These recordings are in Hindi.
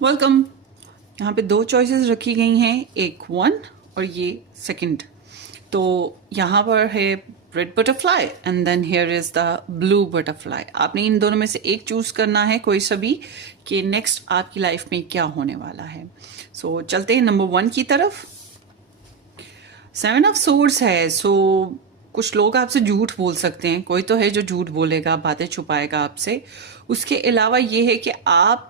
वेलकम। यहाँ पे दो चॉइसेस रखी गई हैं, एक 1 और ये सेकंड। तो यहाँ पर है red butterfly and then here is the blue butterfly. आपने इन दोनों में से एक चूज करना है, कोई सा भी, कि नेक्स्ट आपकी लाइफ में क्या होने वाला है। सो चलते हैं नंबर 1 की तरफ। 7 ऑफ सोर्ड्स है। सो कुछ लोग आपसे झूठ बोल सकते हैं, कोई तो है जो झूठ बोलेगा, बातें छुपाएगा आपसे। उसके अलावा ये है कि आप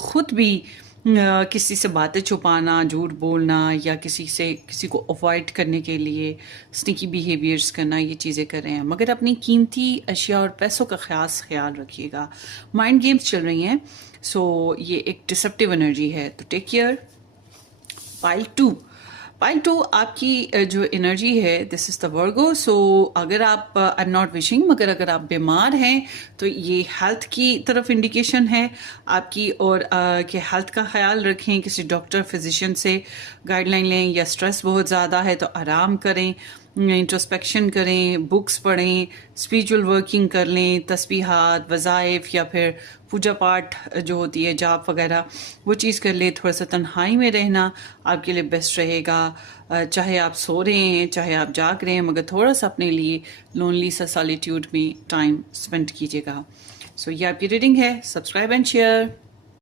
खुद भी किसी से बातें छुपाना, झूठ बोलना या किसी को अवॉइड करने के लिए स्निकी बिहेवियर्स करना, ये चीज़ें कर रहे हैं। मगर अपनी कीमती अशिया और पैसों का खास ख्याल रखिएगा। माइंड गेम्स चल रही हैं। सो ये एक डिसेप्टिव एनर्जी है, तो टेक केयर। पाइल 2 आपकी जो एनर्जी है, दिस इज द वर्गो। सो अगर आप, आई एम नॉट विशिंग, मगर अगर आप बीमार हैं तो ये हेल्थ की तरफ इंडिकेशन है आपकी। और कि हेल्थ का ख्याल रखें, किसी डॉक्टर फिजिशियन से गाइडलाइन लें, या स्ट्रेस बहुत ज़्यादा है तो आराम करें, इंट्रोस्पेक्शन करें, बुक्स पढ़ें, स्पिरिचुअल वर्किंग कर लें, तस्बीहात, वज़ाइफ या फिर पूजा पाठ जो होती है, जाप वगैरह, वो चीज़ कर ले। थोड़ा सा तन्हाई में रहना आपके लिए बेस्ट रहेगा। चाहे आप सो रहे हैं, चाहे आप जाग रहे हैं, मगर थोड़ा सा अपने लिए लोनली सा सॉलिट्यूड में टाइम स्पेंड कीजिएगा। सो ये आपकी रीडिंग है। Subscribe and share.